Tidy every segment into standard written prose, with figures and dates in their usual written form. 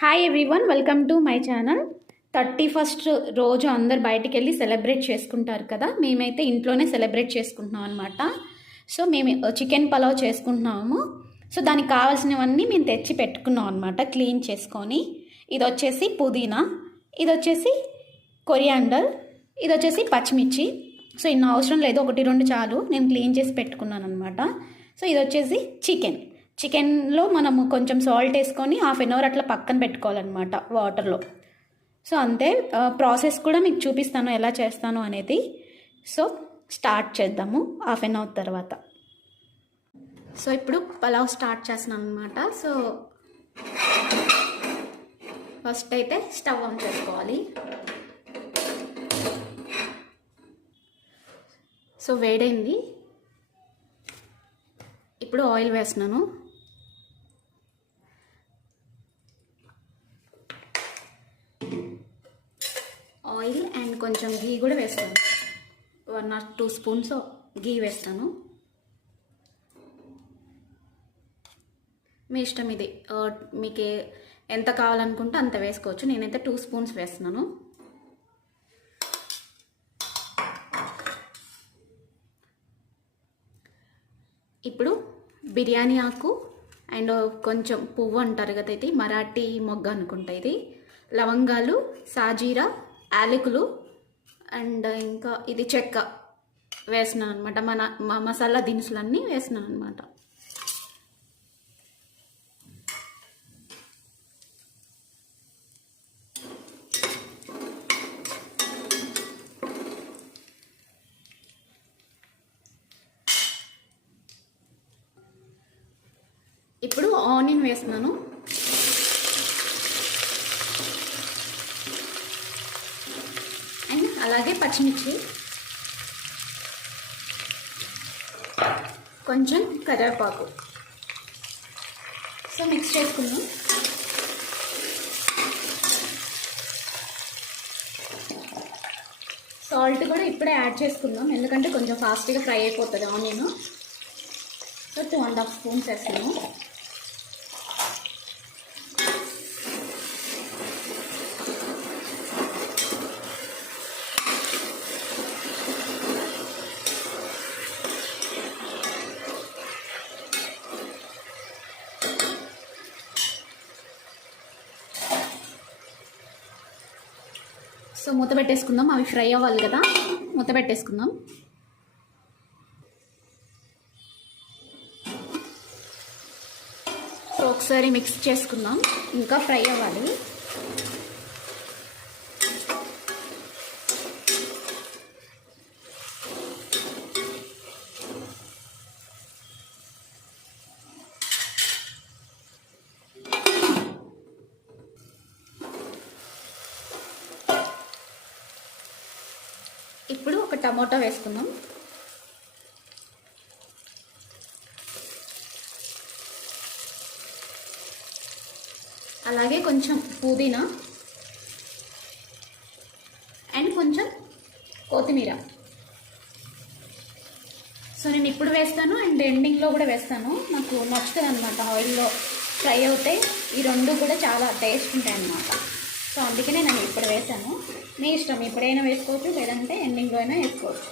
Hi everyone, welcome to my channel. 31st రోజు అందరు బయటికి వెళ్ళి సెలబ్రేట్ చేసుకుంటారు కదా. మేమైతే ఇంట్లోనే సెలబ్రేట్ చేసుకుంటున్నాం అనమాట. సో మేము చికెన్ పలావ్ చేసుకుంటున్నాము. సో దానికి కావాల్సినవన్నీ మేము తెచ్చి పెట్టుకున్నాం అనమాట, క్లీన్ చేసుకొని. ఇది వచ్చేసి పుదీనా, ఇది వచ్చేసి కొరియాండర్, ఇది వచ్చేసి పచ్చిమిర్చి. సో ఇన్ని అవసరం లేదు, 1-2 చాలు. నేను క్లీన్ చేసి పెట్టుకున్నాను అనమాట. సో ఇది వచ్చేసి చికెన్లో మనము కొంచెం సాల్ట్ వేసుకొని 1/2 అవర్ అట్లా పక్కన పెట్టుకోవాలన్నమాట వాటర్లో. సో అంతే. ప్రాసెస్ కూడా మీకు చూపిస్తాను ఎలా చేస్తాను అనేది. సో స్టార్ట్ చేద్దాము 1/2 అవర్ తర్వాత. సో ఇప్పుడు పలావ్ స్టార్ట్ చేస్తున్నాను అనమాట. సో ఫస్ట్ అయితే స్టవ్ ఆన్ చేసుకోవాలి. సో వేడైంది. ఇప్పుడు ఆయిల్ వేస్తున్నాను. ఆయిల్ అండ్ కొంచెం గీ కూడా వేస్తాను. 1 or 2 స్పూన్స్ గీ వేస్తాను. మీ ఇష్టం, ఇది మీకు ఎంత కావాలనుకుంటే అంత వేసుకోవచ్చు. నేనైతే 2 స్పూన్స్ వేస్తున్నాను. ఇప్పుడు బిర్యానీ ఆకు అండ్ కొంచెం పువ్వు అంటారు కదా, ఇది మరాఠీ మొగ్గ అనుకుంటా. ఇది లవంగాలు, సాజీరా, యాలకులు అండ్ ఇంకా ఇది చెక్క వేసినాను అనమాట. మా మసాలా దినుసులన్నీ వేసినాను అనమాట. ఇప్పుడు ఆనియన్ వేస్తున్నాను. అండ్ అలాగే పచ్చిమిర్చి, కొంచెం కరివేపాకు. సో మిక్స్ చేసుకుందాం. సాల్ట్ కూడా ఇప్పుడే యాడ్ చేసుకుందాం, ఎందుకంటే కొంచెం ఫాస్ట్గా ఫ్రై అయిపోతుంది ఆనియన్. సో 2.5 స్పూన్స్ వేస్తాను. సో మూత పెట్టేసుకుందాం, అవి ఫ్రై అవ్వాలి కదా. మూత పెట్టేసుకుందాం. సో ఒకసారి మిక్స్ చేసుకుందాం, ఇంకా ఫ్రై అవ్వాలి. ఇప్పుడు ఒక టమాటో వేసుకుందాం. అలాగే కొంచెం పుదీనా అండ్ కొంచెం కొత్తిమీర. సో నేను ఇప్పుడు వేస్తాను అండ్ ఎండింగ్లో కూడా వేస్తాను. నాకు నచ్చుతుంది అనమాట, ఆయిల్లో ఫ్రై అవుతే ఈ 2 కూడా చాలా టేస్ట్ ఉంటాయి అన్నమాట. సో అందుకనే నేను ఇప్పుడు వేసాను. మీ ఇష్టం, ఇప్పుడైనా వేసుకోవచ్చు, లేదంటే ఎండింగ్లో అయినా వేసుకోవచ్చు.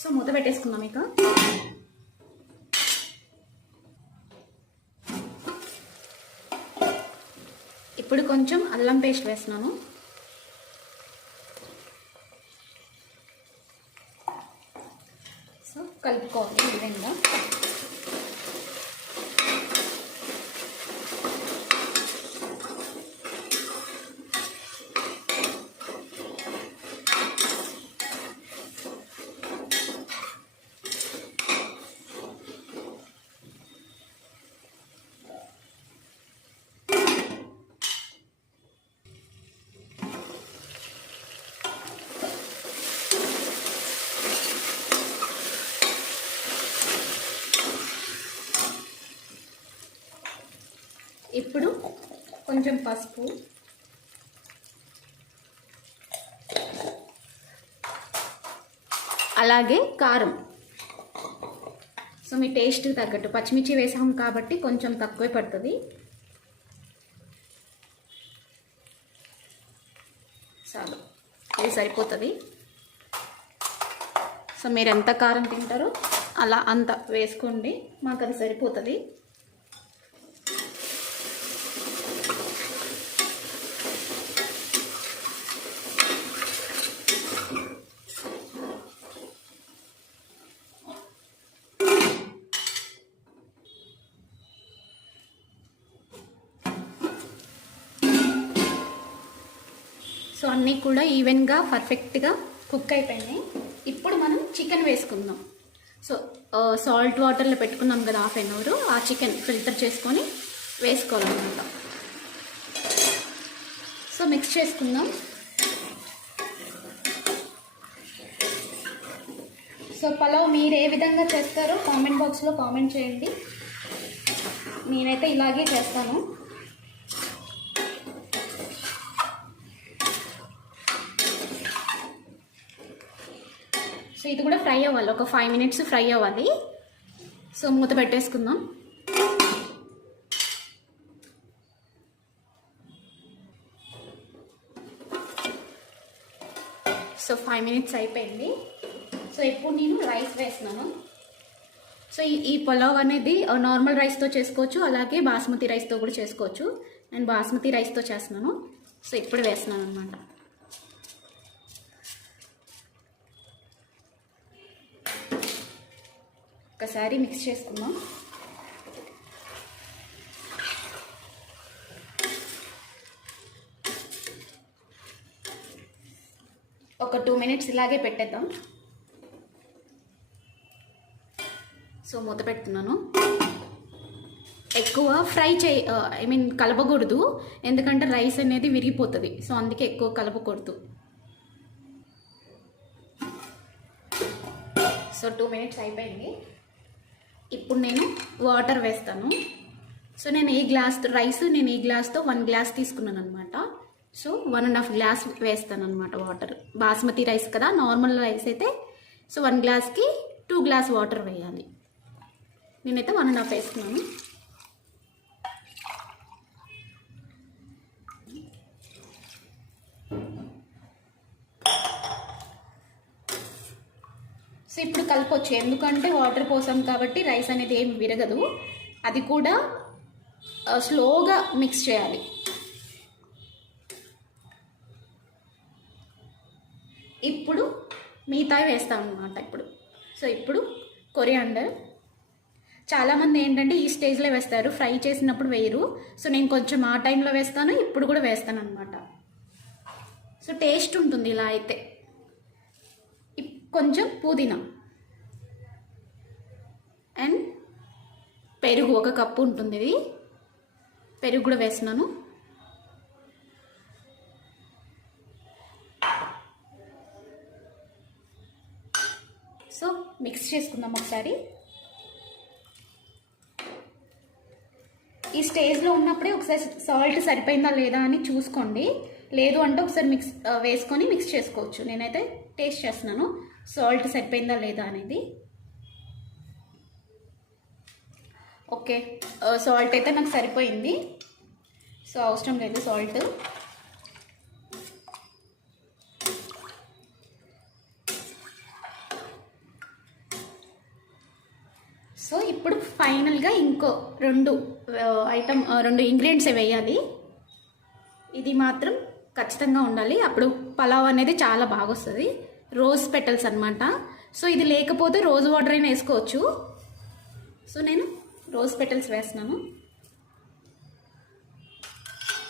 సో మూత పెట్టేసుకుందాం ఇక. ఇప్పుడు కొంచెం అల్లం పేస్ట్ వేస్తున్నాను. సో కలుపుకోవాలి ఈ విధంగా. ఇప్పుడు కొంచెం పసుపు, అలాగే కారం. సో సో మీ టేస్ట్ తగ్గట్టు పచ్చిమిర్చి వేసాం కాబట్టి కొంచెం తక్కువే పడుతుంది. చాలు, ఇది సరిపోతుంది. సో మీరు ఎంత కారం తింటారో అలా అంత వేసుకోండి, మాకు అది సరిపోతుంది. సో అన్నీ కూడా ఈవెన్గా పర్ఫెక్ట్గా కుక్ అయిపోయినాయి. ఇప్పుడు మనం చికెన్ వేసుకుందాం. సో సాల్ట్ వాటర్లో పెట్టుకున్నాం కదా హాఫ్ అన్ అవర్, ఆ చికెన్ ఫిల్టర్ చేసుకొని వేసుకోవాలన్నమాట. సో మిక్స్ చేసుకుందాం. సో పలావ్ మీరు ఏ విధంగా చేస్తారో కామెంట్ బాక్స్లో కామెంట్ చేయండి. నేనైతే ఇలాగే చేస్తాను. సో ఇది కూడా ఫ్రై అవ్వాలి, ఒక 5 minutes ఫ్రై అవ్వాలి. సో మూత పెట్టేసుకుందాం. సో 5 minutes అయిపోయింది. సో ఇప్పుడు నేను రైస్ వేస్తున్నాను. సో ఈ పులావ్ అనేది నార్మల్ రైస్తో చేసుకోవచ్చు, అలాగే బాస్మతి రైస్తో కూడా చేసుకోవచ్చు. నేను బాస్మతి రైస్తో చేస్తున్నాను. సో ఇప్పుడు వేస్తున్నాను అనమాట. ఒకసారి మిక్స్ చేసుకుందాం. ఒక 2 minutes ఇలాగే పెట్టేద్దాం. సో మూత పెడుతున్నాను. ఎక్కువ ఫ్రై కలపకూడదు, ఎందుకంటే రైస్ అనేది విరిగిపోతుంది. సో అందుకే ఎక్కువ కలపకూడదు. సో 2 minutes అయిపోయింది. ఇప్పుడు నేను వాటర్ వేస్తాను. సో నేను ఈ గ్లాస్తో 1 glass తీసుకున్నాను అనమాట. సో 1.5 glass వేస్తాను అనమాట వాటర్. బాస్మతి రైస్ కదా, నార్మల్ రైస్ అయితే సో 1 glassకి 2 glass వాటర్ వేయాలి. నేనైతే 1.5 వేస్తున్నాను. సో ఇప్పుడు కలపొచ్చు, ఎందుకంటే వాటర్ పోసాం కాబట్టి రైస్ అనేది ఏమి విరగదు. అది కూడా స్లోగా మిక్స్ చేయాలి. ఇప్పుడు మిగతావి వేస్తాం అన్నమాట. ఇప్పుడు కొరియాండర్. చాలామంది ఏంటంటే ఈ స్టేజ్లో వేస్తారు, ఫ్రై చేసినప్పుడు వేయరు. సో నేను కొంచెం ఆ టైంలో వేస్తాను, ఇప్పుడు కూడా వేస్తాను అనమాట. సో టేస్ట్ ఉంటుంది ఇలా అయితే. కొంచెం పుదీనా అండ్ పెరుగు, 1 cup ఉంటుంది. ఇది పెరుగు కూడా వేస్తున్నాను. సో మిక్స్ చేసుకుందాం ఒకసారి. ఈ స్టేజ్లో ఉన్నప్పుడే ఒకసారి సాల్ట్ సరిపోయిందా లేదా అని చూసుకోండి. లేదు అంటే ఒకసారి వేసుకొని మిక్స్ చేసుకోవచ్చు. నేనైతే టేస్ట్ చేస్తున్నాను సాల్ట్ సరిపోయిందా లేదా అనేది. ఓకే, సాల్ట్ అయితే నాకు సరిపోయింది. సో అవసరం లేదు సాల్ట్. సో ఇప్పుడు ఫైనల్గా ఇంకో 2 ఇంగ్రీడియంట్స్ వేయాలి. ఇది మాత్రం ఖచ్చితంగా ఉండాలి, అప్పుడు పలావ్ అనేది చాలా బాగా వస్తుంది. రోజ్ పెటల్స్ అనమాట. సో ఇది లేకపోతే రోజ్ వాటర్ అయినా వేసుకోవచ్చు. సో నేను రోజ్ పెటల్స్ వేస్తున్నాను.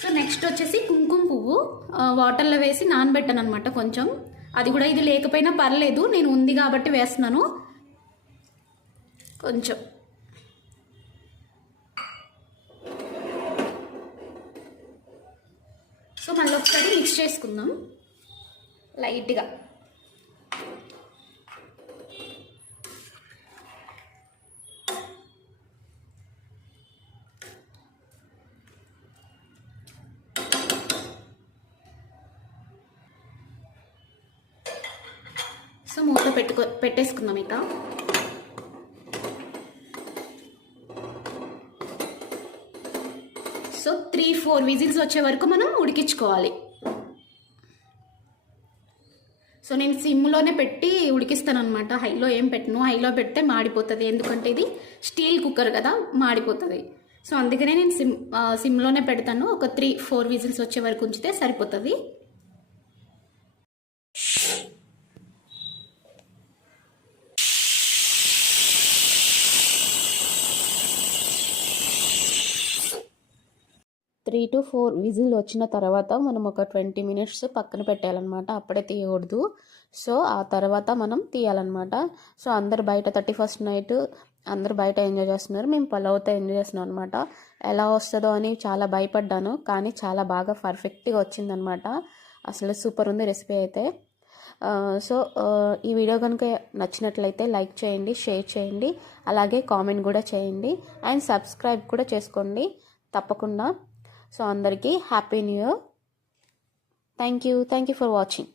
సో నెక్స్ట్ వచ్చేసి కుంకుమ పువ్వు వాటర్లో వేసి నానబెట్టాను అనమాట కొంచెం. అది కూడా ఇది లేకపోయినా పర్లేదు, నేను ఉంది కాబట్టి వేస్తున్నాను కొంచెం. సో మళ్ళీ ఒకసారి మిక్స్ చేసుకుందాం లైట్గా. సో మూత పెట్టేసుకుందాం ఇక. సో 3-4 విజిల్స్ వచ్చే వరకు మనం ఉడికించుకోవాలి. సో నేను సిమ్లోనే పెట్టి ఉడికిస్తాను అనమాట, హైలో ఏం పెట్టను. హైలో పెడితే మాడిపోతుంది, ఎందుకంటే ఇది స్టీల్ కుక్కర్ కదా, మాడిపోతుంది. సో అందుకనే నేను సిమ్లోనే పెడతాను. ఒక 3-4 విజిల్స్ వచ్చే వరకు ఉంచితే సరిపోతుంది. త్రీ టు 4 విజిల్ వచ్చిన తర్వాత మనం ఒక 20 మినిట్స్ పక్కన పెట్టాలన్నమాట, అప్పుడే తీయకూడదు. సో ఆ తర్వాత మనం తీయాలన్నమాట. సో అందరు బయట 31st నైట్ అందరు బయట ఎంజాయ్ చేస్తున్నారు, మేము పలావ్తో ఎంజాయ్ చేస్తున్నాం అనమాట. ఎలా వస్తుందో అని చాలా భయపడ్డాను, కానీ చాలా బాగా పర్ఫెక్ట్గా వచ్చిందనమాట. అసలు సూపర్ ఉంది రెసిపీ అయితే. సో ఈ వీడియో కనుక నచ్చినట్లయితే లైక్ చేయండి, షేర్ చేయండి, అలాగే కామెంట్ కూడా చేయండి, అండ్ సబ్స్క్రైబ్ కూడా చేసుకోండి తప్పకుండా. సో అందరికీ happy new year. Thank you for watching.